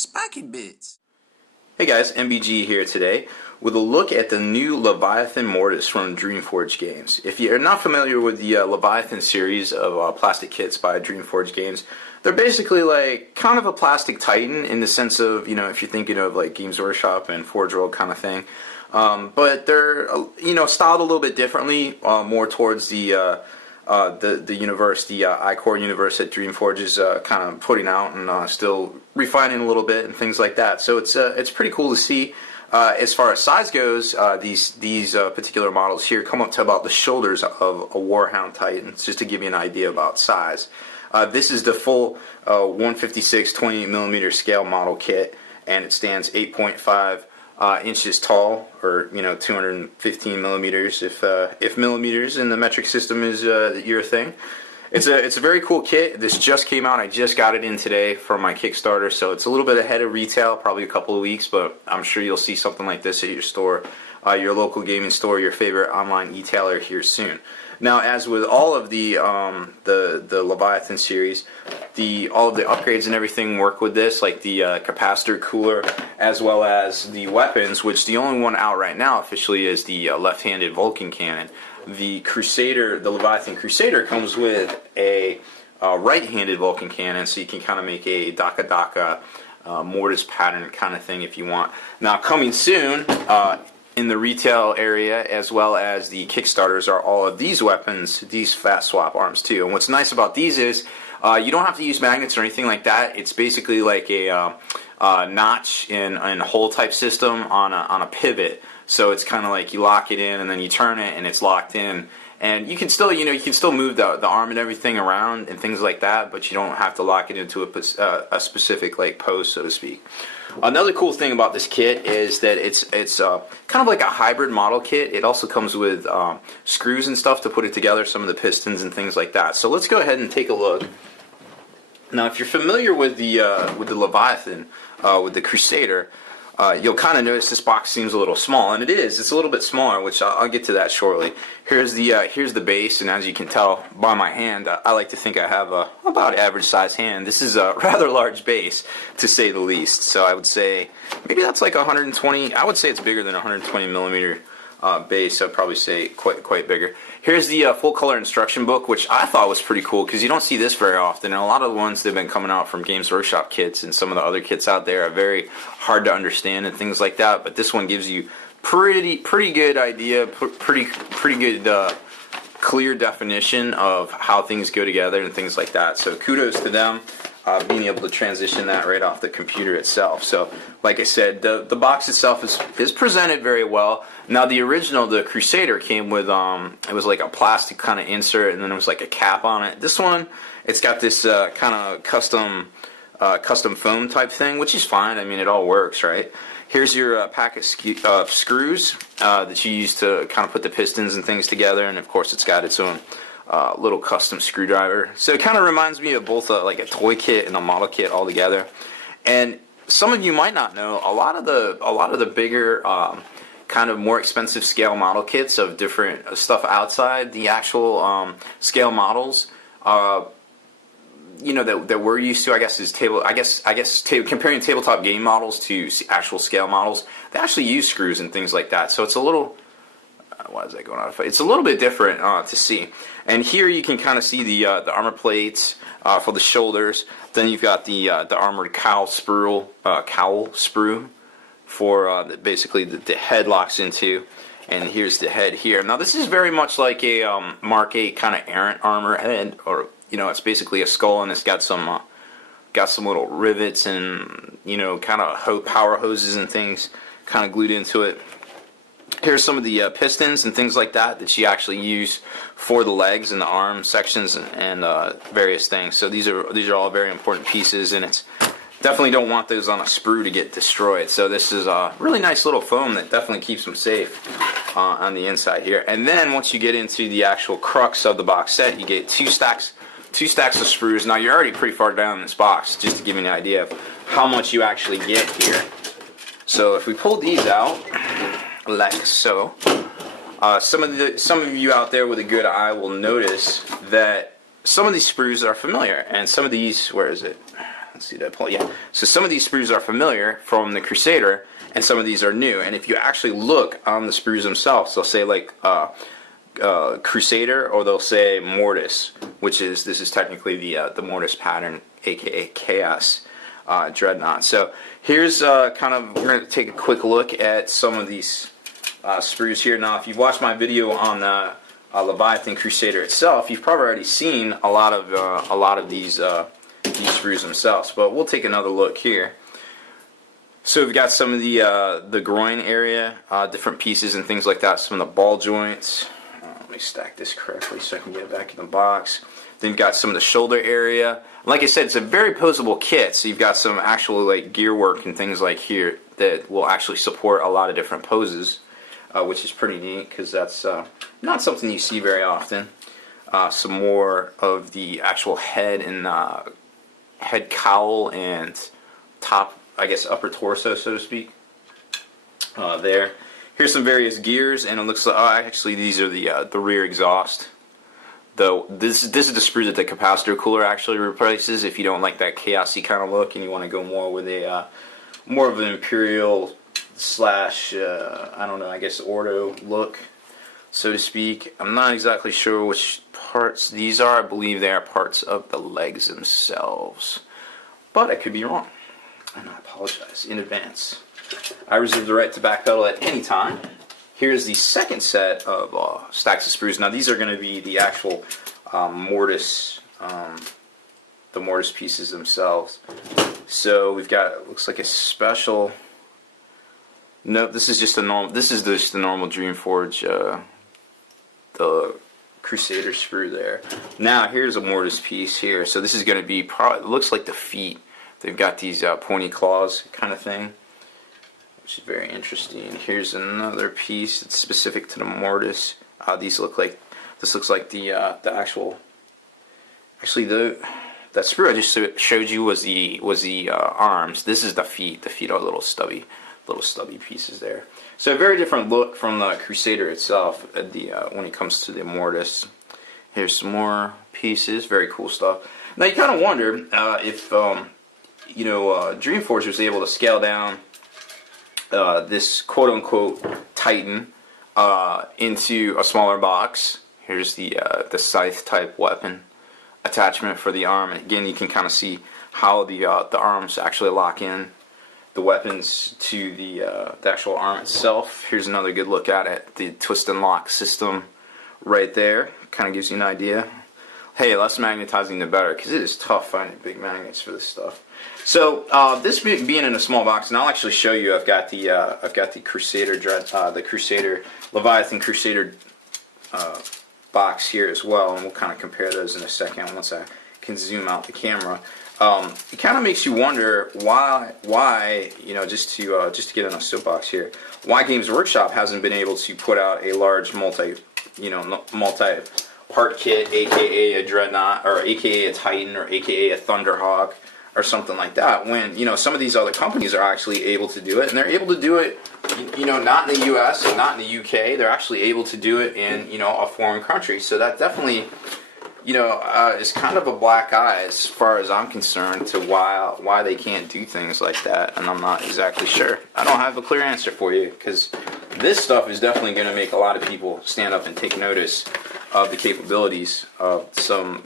Spiky Bits. Hey guys, MBG here today with a look at the new Leviathan Mortis from Dreamforge Games. If you're not familiar with the Leviathan series of plastic kits by Dreamforge Games, they're basically like kind of a plastic titan in the sense of, you know, if you're thinking of like Games Workshop and Forge World kind of thing. But they're, you know, styled a little bit differently, more towards the universe, the iCore universe that Dreamforge is kind of putting out and still refining a little bit and things like that. So it's pretty cool to see. As far as size goes, these particular models here come up to about the shoulders of a Warhound Titan, just to give you an idea about size. This is the full 156 28mm scale model kit, and it stands 8.5 inches tall, or 215 millimeters if millimeters in the metric system is your thing. It's a very cool kit. This just came out. I just got it in today from my Kickstarter, so it's a little bit ahead of retail, probably a couple of weeks, but I'm sure you'll see something like this at your store, your local gaming store, your favorite online e-tailer here soon. Now, as with all of the Leviathan series, all of the upgrades and everything work with this, like the capacitor cooler, as well as the weapons, which the only one out right now officially is the left-handed Vulcan cannon. The Crusader, the Leviathan Crusader, comes with a right-handed Vulcan cannon, so you can kind of make a Daka Mortis pattern kind of thing if you want. Now, coming soon, in the retail area, as well as the Kickstarters, are all of these weapons, these fast swap arms too. And what's nice about these is you don't have to use magnets or anything like that. It's basically like a notch and hole type system on a pivot. So it's kind of like you lock it in and then you turn it and it's locked in. And you can still, you can still move the arm and everything around and things like that, but you don't have to lock it into a specific like pose, so to speak. Another cool thing about this kit is that it's kind of like a hybrid model kit. It also comes with screws and stuff to put it together, some of the pistons and things like that. So let's go ahead and take a look. Now, if you're familiar with the Leviathan, with the Crusader, you'll kind of notice this box seems a little small, and it is. It's a little bit smaller, which I'll get to that shortly. Here's the base, and as you can tell by my hand, I like to think I have a about average size hand. This is a rather large base, to say the least. So I would say maybe that's like 120. I would say it's bigger than 120 millimeter base. I'd probably say quite bigger. Here's the full color instruction book, which I thought was pretty cool because you don't see this very often. And a lot of the ones that have been coming out from Games Workshop kits and some of the other kits out there are very hard to understand and things like that. But this one gives you pretty good idea, pretty good clear definition of how things go together and things like that. So kudos to them. Being able to transition that right off the computer itself. So, like I said, the box itself is presented very well. Now, the original, the Crusader, came with it was like a plastic kind of insert, and then it was like a cap on it. This one, it's got this kind of custom foam type thing, which is fine. I mean, it all works, right? Here's your pack of screws that you use to kind of put the pistons and things together, and of course, it's got its own little custom screwdriver. So it kind of reminds me of both like a toy kit and a model kit all together. And some of you might not know, a lot of the bigger kind of more expensive scale model kits of different stuff outside the actual scale models, that we're used to, I guess, is comparing tabletop game models to actual scale models. They actually use screws and things like that. So it's a little why is that going on? It's a little bit different to see. And here you can kind of see the armor plates for the shoulders. Then you've got the armored cowl sprue for basically the head locks into. And here's the head here. Now this is very much like a Mark 8 kind of errant armor head, or it's basically a skull, and it's got some little rivets and kind of power hoses and things kind of glued into it. Here's some of the pistons and things like that you actually use for the legs and the arm sections and various things. So these are all very important pieces, and it's definitely don't want those on a sprue to get destroyed. So this is a really nice little foam that definitely keeps them safe on the inside here. And then once you get into the actual crux of the box set, you get two stacks of sprues. Now you're already pretty far down in this box, just to give you an idea of how much you actually get here. So if we pull these out, like so, some of you out there with a good eye will notice that some of these sprues are familiar, and some of these, where is it? Let's see that pull. Yeah. So some of these sprues are familiar from the Crusader, and some of these are new. And if you actually look on the sprues themselves, they'll say like Crusader, or they'll say Mortis, which is, this is technically the Mortis pattern, aka Chaos Dreadnought. So here's kind of, we're going to take a quick look at some of these sprues here. Now, if you've watched my video on Leviathan Crusader itself, you've probably already seen a lot of these sprues themselves. But we'll take another look here. So we've got some of the groin area, different pieces and things like that. Some of the ball joints. Let me stack this correctly so I can get it back in the box. Then you've got some of the shoulder area. Like I said, it's a very posable kit, so you've got some actual like gear work and things like here that will actually support a lot of different poses, which is pretty neat because that's not something you see very often. Some more of the actual head and head cowl and top, I guess, upper torso, so to speak. There. Here's some various gears, and it looks like, actually these are the rear exhaust. Though this is the sprue that the capacitor cooler actually replaces. If you don't like that chaosy kind of look and you want to go more with a more of an imperial slash I don't know, I guess ordo look, so to speak. I'm not exactly sure which parts these are. I believe they are parts of the legs themselves, but I could be wrong, and I apologize in advance. I reserve the right to backpedal at any time. Here's the second set of stacks of sprues. Now these are going to be the actual Mortis, the Mortis pieces themselves. So we've got, it looks like a special. No, this is just a normal. This is just the normal Dreamforge, the Crusader sprue there. Now here's a Mortis piece here. So this is going to be it looks like the feet. They've got these pointy claws kind of thing, which is very interesting. Here's another piece that's specific to the Mortis. These look like, this looks like the actual, actually that sprue I just showed you was the arms. This is the feet. The feet are little stubby pieces there. So a very different look from the Crusader itself at when it comes to the Mortis. Here's some more pieces. Very cool stuff. Now you kind of wonder if Dreamforge was able to scale down this quote-unquote Titan into a smaller box. Here's the scythe type weapon attachment for the arm. Again, you can kind of see how the arms actually lock in the weapons to the actual arm itself. Here's another good look at it. The twist and lock system right there kind of gives you an idea. Hey, less magnetizing the better, because it is tough finding big magnets for this stuff. So this being in a small box, and I'll actually show you. I've got the Crusader Leviathan Crusader box here as well, and we'll kind of compare those in a second once I can zoom out the camera. It kind of makes you wonder why just to get in a soapbox here, why Games Workshop hasn't been able to put out a large multi part kit, aka a Dreadnought, or aka a Titan, or aka a Thunderhawk, or something like that, when some of these other companies are actually able to do it, and they're able to do it not in the US and not in the UK. They're actually able to do it in a foreign country. So that definitely is kind of a black eye as far as I'm concerned to why they can't do things like that, and I'm not exactly sure. I don't have a clear answer for you, because this stuff is definitely going to make a lot of people stand up and take notice of the capabilities of some,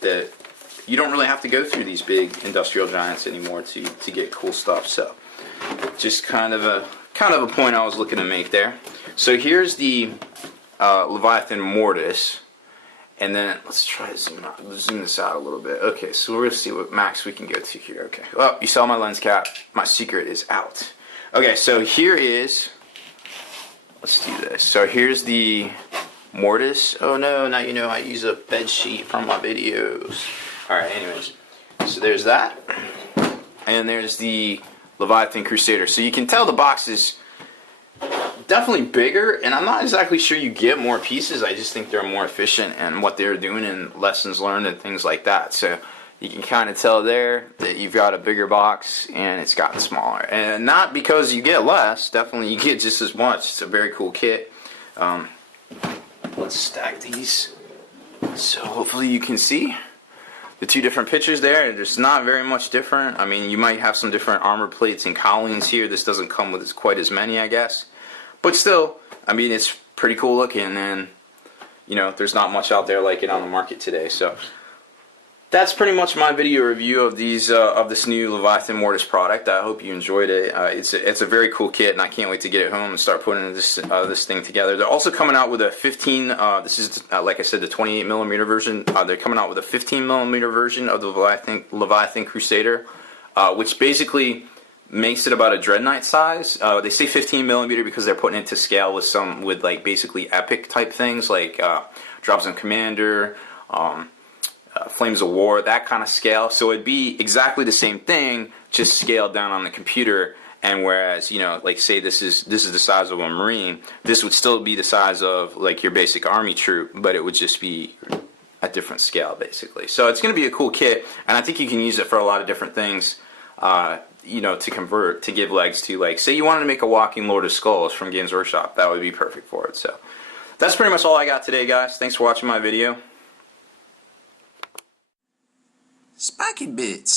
that you don't really have to go through these big industrial giants anymore to get cool stuff. So just kind of a point I was looking to make there. So here's the Leviathan Mortis. And then let's try to zoom this out a little bit. Okay, so we're going to see what max we can go to here. Okay, well, you saw my lens cap. My secret is out. Okay, so here is, let's do this. So here's the Mortis. Oh no, now I use a bed sheet from my videos. Alright, anyways. So there's that. And there's the Leviathan Crusader. So you can tell the box is definitely bigger, and I'm not exactly sure you get more pieces. I just think they're more efficient in what they're doing and lessons learned and things like that. So you can kind of tell there that you've got a bigger box and it's gotten smaller. And not because you get less, definitely you get just as much. It's a very cool kit. Let's stack these so hopefully you can see. the two different pictures there, there's not very much different. I mean, you might have some different armor plates and cowlings here. This doesn't come with quite as many, I guess. But still, I mean, it's pretty cool looking, and you know, there's not much out there like it on the market today. So that's pretty much my video review of these of this new Leviathan Mortis product. I hope you enjoyed it. It's a very cool kit, and I can't wait to get it home and start putting this thing together. They're also coming out with a 15. This is like I said, the 28mm version. They're coming out with a 15mm version of the Leviathan Crusader, which basically makes it about a Dreadnought size. They say 15mm because they're putting it to scale with like basically epic type things like Drops on Commander. Flames of War, that kind of scale. So it'd be exactly the same thing, just scaled down on the computer. And whereas, you know, like say this is the size of a Marine, this would still be the size of like your basic Army troop, but it would just be a different scale basically. So it's going to be a cool kit, and I think you can use it for a lot of different things. You know, to convert, to give legs to, like, say you wanted to make a walking Lord of Skulls from Games Workshop, that would be perfect for it. So that's pretty much all I got today, guys. Thanks for watching my video. Spiky Bits.